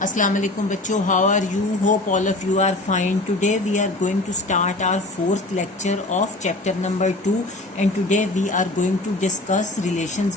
Assalamu alaikum bachcho, how are you? Hope all of you are fine. Today we are going to start our fourth lecture of chapter number 2, and today we are going to discuss relations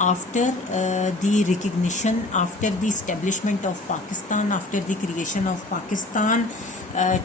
After the recognition, after the establishment of Pakistan, after the creation of Pakistan,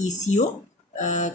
ECO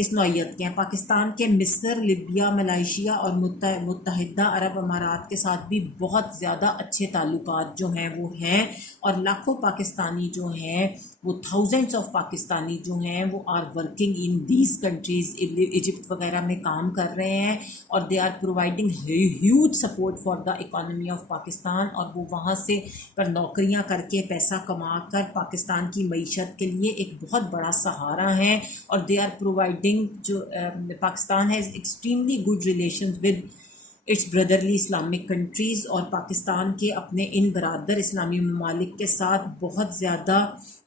کس نوعیت کے ہیں؟ پاکستان کے مصر، Libya, Malaysia اور متحدہ عرب امارات کے ساتھ بھی بہت زیادہ اچھے تعلقات جو ہیں وہ ہیں، اور لاکھوں پاکستانی جو ہیں وہ تھاؤزینڈس آف پاکستانی جو ہیں وہ are working in these countries, Egypt وغیرہ میں کام کر رہے ہیں، اور they are providing huge support for the economy of Pakistan, اور وہ وہاں سے پر نوکریاں کر کے پیسہ کما کر پاکستان کی معیشت کے لیے ایک بہت بڑا سہارا ہیں، اور دے آر پرووائڈنگ جو Pakistan has extremely good relations with its بردرلی Islamic countries, اور پاکستان کے اپنے ان برادر اسلامی ممالک کے ساتھ بہت زیادہ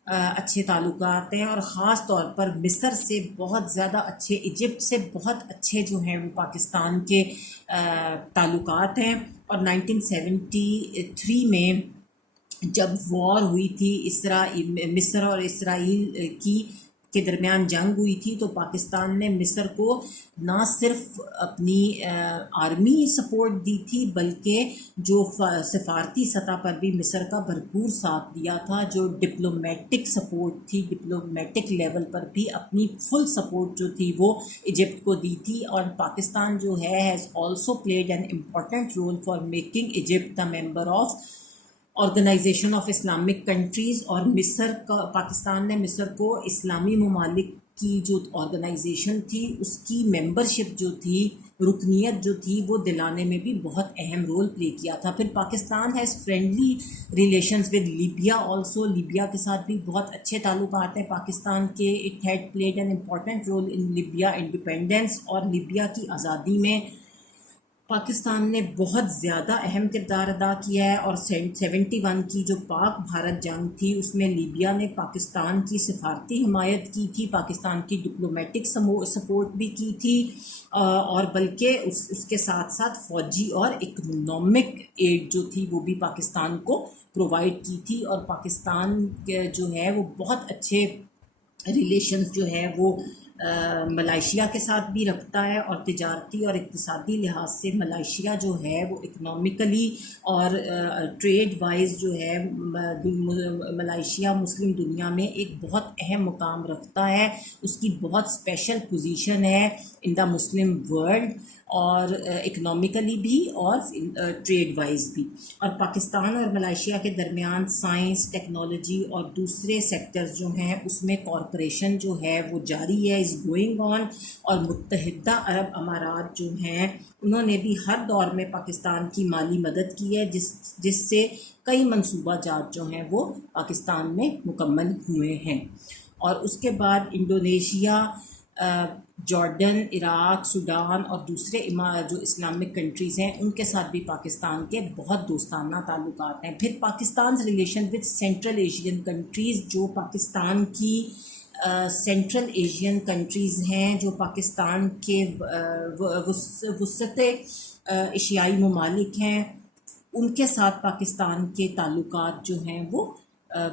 اچھے تعلقات ہیں، اور خاص طور پر مصر سے بہت زیادہ اچھے، ایجپٹ سے بہت اچھے جو ہیں وہ پاکستان کے تعلقات ہیں۔ اور 1973 میں جب وار ہوئی تھی مصر اور اسرائیل کے درمیان جنگ ہوئی تھی، تو پاکستان نے مصر کو نہ صرف اپنی آرمی سپورٹ دی تھی بلکہ جو سفارتی سطح پر بھی مصر کا بھرپور ساتھ دیا تھا، جو ڈپلومیٹک سپورٹ تھی، ڈپلومیٹک لیول پر بھی اپنی فل سپورٹ جو تھی وہ ایجپٹ کو دی تھی، اور پاکستان جو ہے has also played an important role for making Egypt the member of organization of Islamic countries, اور پاکستان نے مصر کو اسلامی ممالک کی جو آرگنائزیشن تھی اس کی ممبرشپ جو تھی، رکنیت جو تھی، وہ دلانے میں بھی بہت اہم رول پلے کیا تھا۔ پھر Pakistan has friendly relations with Libya also, Libya کے ساتھ بھی بہت اچھے تعلقات ہیں پاکستان کے۔ It had played an important role in Libya independence, اور لیبیا کی آزادی میں پاکستان نے بہت زیادہ اہم کردار ادا کیا ہے، اور 71 کی جو پاک بھارت جنگ تھی اس میں لیبیا نے پاکستان کی سفارتی حمایت کی تھی، پاکستان کی ڈپلومیٹک سپورٹ بھی کی تھی، اور بلکہ اس کے ساتھ ساتھ فوجی اور اکنامک ایڈ جو تھی وہ بھی پاکستان کو پرووائڈ کی تھی، اور پاکستان جو ہے وہ بہت اچھے ریلیشنز جو ہے وہ ملائیشیا کے ساتھ بھی رکھتا ہے، اور تجارتی اور اقتصادی لحاظ سے ملائیشیا جو ہے وہ اکنامیکلی اور ٹریڈ وائز جو ہے ملائیشیا مسلم دنیا میں ایک بہت اہم مقام رکھتا ہے، اس کی بہت اسپیشل پوزیشن ہے ان دا مسلم ورلڈ، اور اکنامیکلی بھی اور ٹریڈ وائز بھی۔ اور پاکستان اور ملائیشیا کے درمیان سائنس، ٹیکنالوجی اور دوسرے سیکٹرز جو ہیں اس میں کارپوریشن جو ہے وہ جاری ہے، از گوئنگ آن، اور متحدہ عرب امارات جو ہیں انہوں نے بھی ہر دور میں پاکستان کی مالی مدد کی ہے، جس سے کئی منصوبہ جات جو ہیں وہ پاکستان میں مکمل ہوئے ہیں۔ اور اس کے بعد انڈونیشیا، جارڈن، عراق، سوڈان اور دوسرے جو اسلامک کنٹریز ہیں ان کے ساتھ بھی پاکستان کے بہت دوستانہ تعلقات ہیں۔ پھر Pakistan relation with central Asian countries, جو پاکستان کی سینٹرل ایشین کنٹریز ہیں، جو پاکستان کے وسط ایشیائی ممالک ہیں، ان کے ساتھ پاکستان کے تعلقات جو ہیں وہ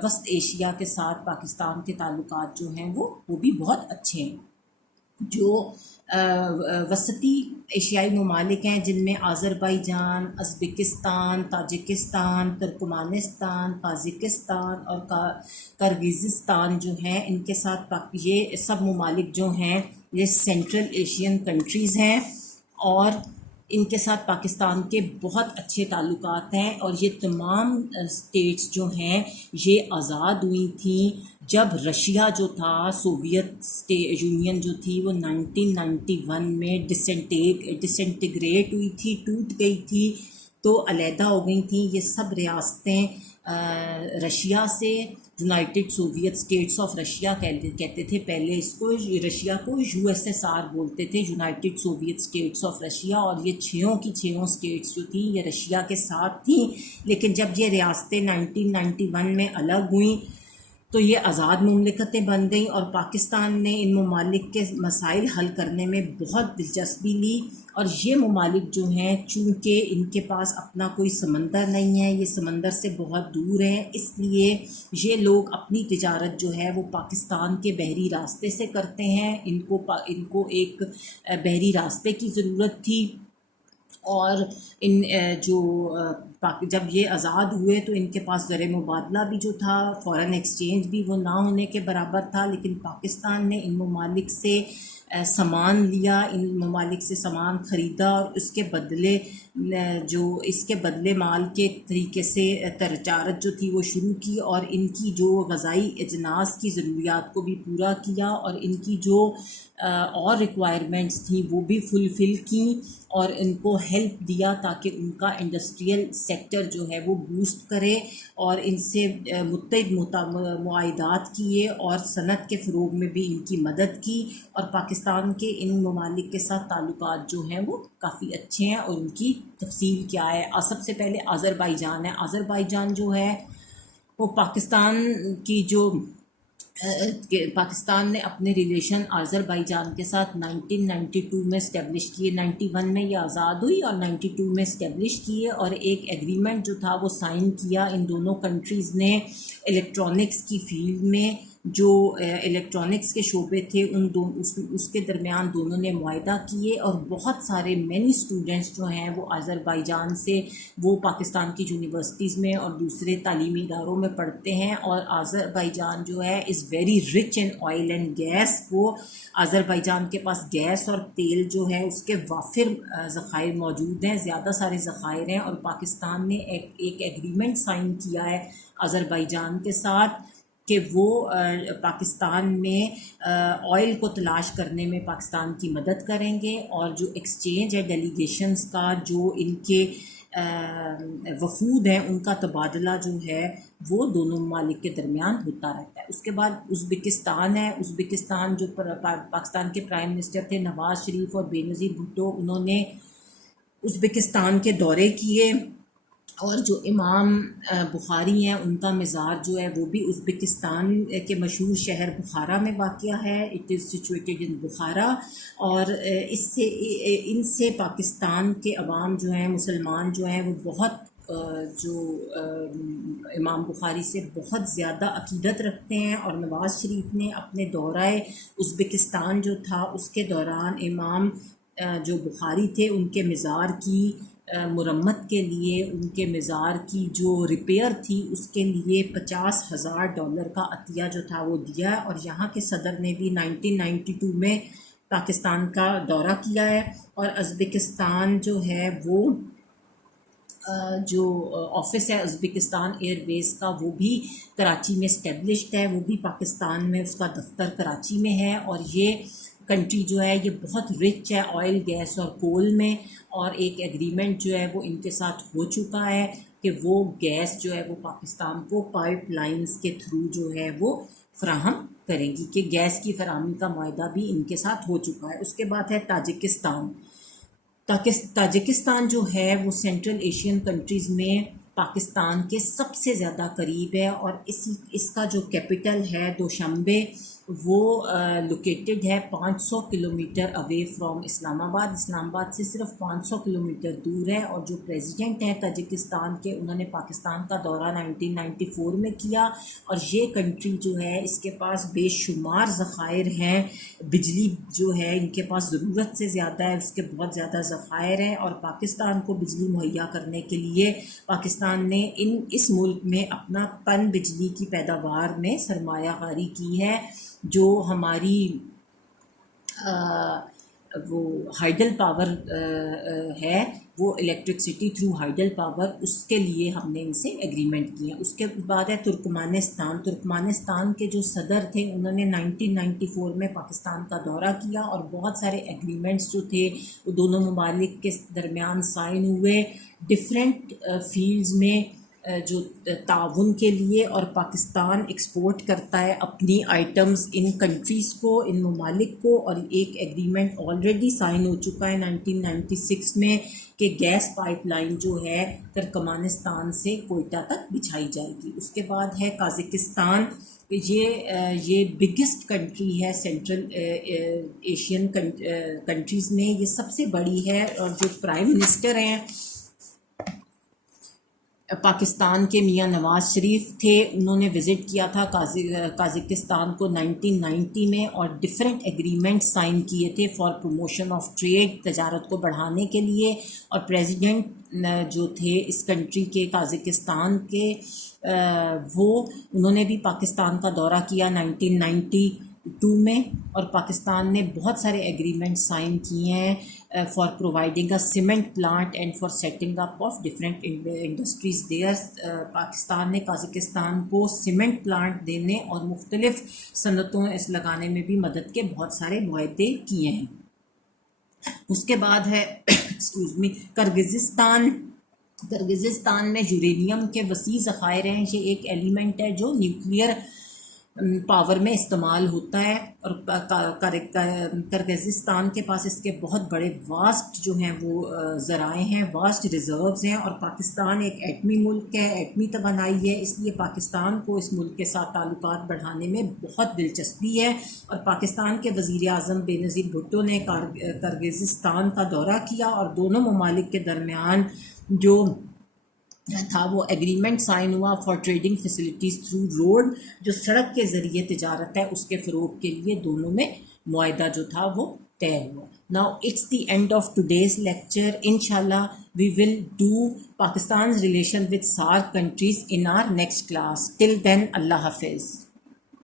وسط ایشیا کے ساتھ پاکستان کے تعلقات جو ہیں وہ بھی بہت اچھے ہیں۔ جو وسطی ایشیائی ممالک ہیں جن میں Azerbaijan, Uzbekistan, Tajikistan, Turkmenistan, Kazakhstan اور کرغزستان جو ہیں، ان کے ساتھ یہ سب ممالک جو ہیں یہ سینٹرل ایشین کنٹریز ہیں، اور ان کے ساتھ پاکستان کے بہت اچھے تعلقات ہیں، اور یہ تمام اسٹیٹس جو ہیں یہ آزاد ہوئی تھیں جب رشیا جو تھا، سوویت یونین جو تھی، وہ 1991 میں ڈسنٹیگریٹ ہوئی تھی، ٹوٹ گئی تھی، تو علیحدہ ہو گئی تھیں یہ سب ریاستیں رشیا سے۔ United soviet states of Russia کہتے تھے پہلے اس کو، رشیا کو USSR بولتے تھے، united soviet states of Russia, اور یہ چھیوں کی چھیوں اسٹیٹس جو تھیں یہ رشیا کے ساتھ تھیں، لیکن جب یہ ریاستیں 1991 میں الگ ہوئیں تو یہ آزاد مملکتیں بن گئیں، اور پاکستان نے ان ممالک کے مسائل حل کرنے میں بہت دلچسپی لی، اور یہ ممالک جو ہیں چونکہ ان کے پاس اپنا کوئی سمندر نہیں ہے، یہ سمندر سے بہت دور ہیں، اس لیے یہ لوگ اپنی تجارت جو ہے وہ پاکستان کے بحری راستے سے کرتے ہیں، ان کو ایک بحری راستے کی ضرورت تھی، اور جب یہ آزاد ہوئے تو ان کے پاس زر مبادلہ بھی جو تھا، فارن ایکسچینج بھی وہ نہ ہونے کے برابر تھا، لیکن پاکستان نے ان ممالک سے سامان لیا، ان ممالک سے سامان خریدا، اور اس کے بدلے مال کے طریقے سے تجارت جو تھی وہ شروع کی، اور ان کی جو غذائی اجناس کی ضروریات کو بھی پورا کیا، اور ان کی جو اور ریکوائرمنٹس تھیں وہ بھی فلفل کیں، اور ان کو ہیلپ دیا تاکہ ان کا انڈسٹریل سیکٹر جو ہے وہ بوسٹ کرے، اور ان سے متعدد معاہدات کیے، اور صنعت کے فروغ میں بھی ان کی مدد کی، اور پاکستان کے ان ممالک کے ساتھ تعلقات جو ہیں وہ کافی اچھے ہیں، اور ان کی تفصیل کیا ہے۔ سب سے پہلے آذربائیجان ہے۔ آذربائیجان جو ہے وہ پاکستان کی جو کہ پاکستان نے اپنے ریلیشن آذربائیجان کے ساتھ 1992 میں اسٹیبلش کیے، 91 میں یہ آزاد ہوئی اور 92 میں اسٹیبلش کیے، اور ایک ایگریمنٹ جو تھا وہ سائن کیا ان دونوں کنٹریز نے الیکٹرانکس کی فیلڈ میں۔ جو الیکٹرانکس کے شعبے تھے اس کے درمیان دونوں نے معاہدہ کیے، اور بہت سارے مینی اسٹوڈنٹس جو ہیں وہ آذربائیجان سے وہ پاکستان کی یونیورسٹیز میں اور دوسرے تعلیمی اداروں میں پڑھتے ہیں، اور آذربائیجان جو ہے is very rich in oil and gas. وہ آذربائیجان کے پاس گیس اور تیل جو ہے اس کے وافر ذخائر موجود ہیں، زیادہ سارے ذخائر ہیں، اور پاکستان نے ایک ایگریمنٹ سائن کیا ہے آذربائیجان کے ساتھ کہ وہ پاکستان میں آئل کو تلاش کرنے میں پاکستان کی مدد کریں گے، اور جو ایکسچینج ہے ڈیلیگیشنز کا، جو ان کے وفود ہیں ان کا تبادلہ جو ہے وہ دونوں ممالک کے درمیان ہوتا رہتا ہے۔ اس کے بعد ازبکستان ہے۔ ازبکستان جو پاکستان کے پرائم منسٹر تھے نواز شریف اور بینظیر بھٹو، انہوں نے ازبکستان کے دورے کیے، اور جو امام بخاری ہیں ان کا مزار جو ہے وہ بھی ازبکستان کے مشہور شہر بخارا میں واقع ہے۔ اٹ از سچویٹڈ ان بخارا، اور ان سے پاکستان کے عوام جو ہیں، مسلمان جو ہیں، وہ بہت جو امام بخاری سے بہت زیادہ عقیدت رکھتے ہیں، اور نواز شریف نے اپنے دورہ ازبکستان جو تھا اس کے دوران امام جو بخاری تھے ان کے مزار کی مرمت کے لیے، ان کے مزار کی جو ریپیئر تھی اس کے لیے $50,000 کا عطیہ جو تھا وہ دیا، اور یہاں کے صدر نے بھی 1992 میں پاکستان کا دورہ کیا ہے، اور ازبکستان جو ہے وہ جو آفس ہے ازبکستان ایئر ویز کا وہ بھی کراچی میں اسٹیبلشڈ ہے، وہ بھی پاکستان میں اس کا دفتر کراچی میں ہے، اور یہ کنٹری جو ہے یہ بہت رچ ہے آئل گیس اور کول میں، اور ایک ایگریمنٹ جو ہے وہ ان کے ساتھ ہو چکا ہے کہ وہ گیس جو ہے وہ پاکستان کو پائپ لائنز کے تھرو جو ہے وہ فراہم کریں گی، کہ گیس کی فراہمی کا معاہدہ بھی ان کے ساتھ ہو چکا ہے۔ اس کے بعد ہے تاجکستان۔ تاجکستان جو ہے وہ سینٹرل ایشین کنٹریز میں پاکستان کے سب سے زیادہ قریب ہے، اور اس کا جو کیپٹل ہے دوشنبے، وہ لوکیٹڈ ہے 500 کلومیٹر اوے فرام اسلام آباد۔ اسلام آباد سے صرف 500 کلومیٹر دور ہے، اور جو پریزیڈنٹ ہیں تاجکستان کے انہوں نے پاکستان کا دورہ 1994 میں کیا، اور یہ کنٹری جو ہے اس کے پاس بے شمار ذخائر ہیں، بجلی جو ہے ان کے پاس ضرورت سے زیادہ ہے، اس کے بہت زیادہ ذخائر ہیں، اور پاکستان کو بجلی مہیا کرنے کے لیے پاکستان نے اس ملک میں اپنا پن بجلی کی پیداوار میں سرمایہ کاری کی ہے، جو ہماری وہ ہائیڈل پاور ہے، وہ الیکٹرکسٹی تھرو ہائیڈل پاور، اس کے لیے ہم نے ان سے ایگریمنٹ کیے ہیں۔ اس کے بعد ہے ترکمانستان۔ ترکمانستان کے جو صدر تھے انہوں نے 1994 میں پاکستان کا دورہ کیا، اور بہت سارے ایگریمنٹس جو تھے وہ دونوں ممالک کے درمیان سائن ہوئے ڈفرینٹ فیلڈز میں جو تعاون کے لیے، اور پاکستان ایکسپورٹ کرتا ہے اپنی آئٹمز ان کنٹریز کو، ان ممالک کو، اور ایک ایگریمنٹ آلریڈی سائن ہو چکا ہے 1996 میں کہ گیس پائپ لائن جو ہے ترکمانستان سے کوئٹہ تک بچھائی جائے گی۔ اس کے بعد ہے قازقستان۔ یہ بگیسٹ کنٹری ہے سینٹرل ایشین کنٹریز میں، یہ سب سے بڑی ہے، اور جو پرائم منسٹر ہیں پاکستان کے میاں نواز شریف تھے، انہوں نے وزٹ کیا تھا قازقستان کو 1990 میں، اور ڈفرینٹ ایگریمنٹ سائن کیے تھے فار پروموشن آف ٹریڈ، تجارت کو بڑھانے کے لیے، اور پریزیڈنٹ جو تھے اس کنٹری کے قازقستان کے انہوں نے بھی پاکستان کا دورہ کیا 1990 2002 میں, اور پاکستان نے بہت سارے ایگریمنٹ سائن کیے ہیں for providing a cement plant and for setting up of different industries there. Pakistan نے قازقستان کو سیمنٹ پلانٹ دینے اور مختلف صنعتوں اس لگانے میں بھی مدد کے بہت سارے معاہدے کیے ہیں. اس کے بعد ہے کرغزستان میں یورینیم کے وسیع ذخائر ہیں. یہ ایک ایلیمنٹ ہے جو نیوکلیئر پاور میں استعمال ہوتا ہے، اور کرغزستان کے پاس اس کے بہت بڑے واسٹ جو ہیں وہ ذرائع ہیں، واسٹ ریزروز ہیں. اور پاکستان ایک ایٹمی ملک ہے، ایٹمی توانائی ہے، اس لیے پاکستان کو اس ملک کے ساتھ تعلقات بڑھانے میں بہت دلچسپی ہے. اور پاکستان کے وزیر اعظم بے نظیر بھٹو نے کرغزستان کا دورہ کیا، اور دونوں ممالک کے درمیان جو تھا وہ ایگریمنٹ سائن ہوا for trading facilities through road, جو سڑک کے ذریعے تجارت ہے اس کے فروغ کے لیے دونوں میں معاہدہ جو تھا وہ طے ہوا. Now it's the end of today's lecture. Inshallah we will do Pakistan's relation with SAARC countries in our next class. Till then, Allah Hafiz.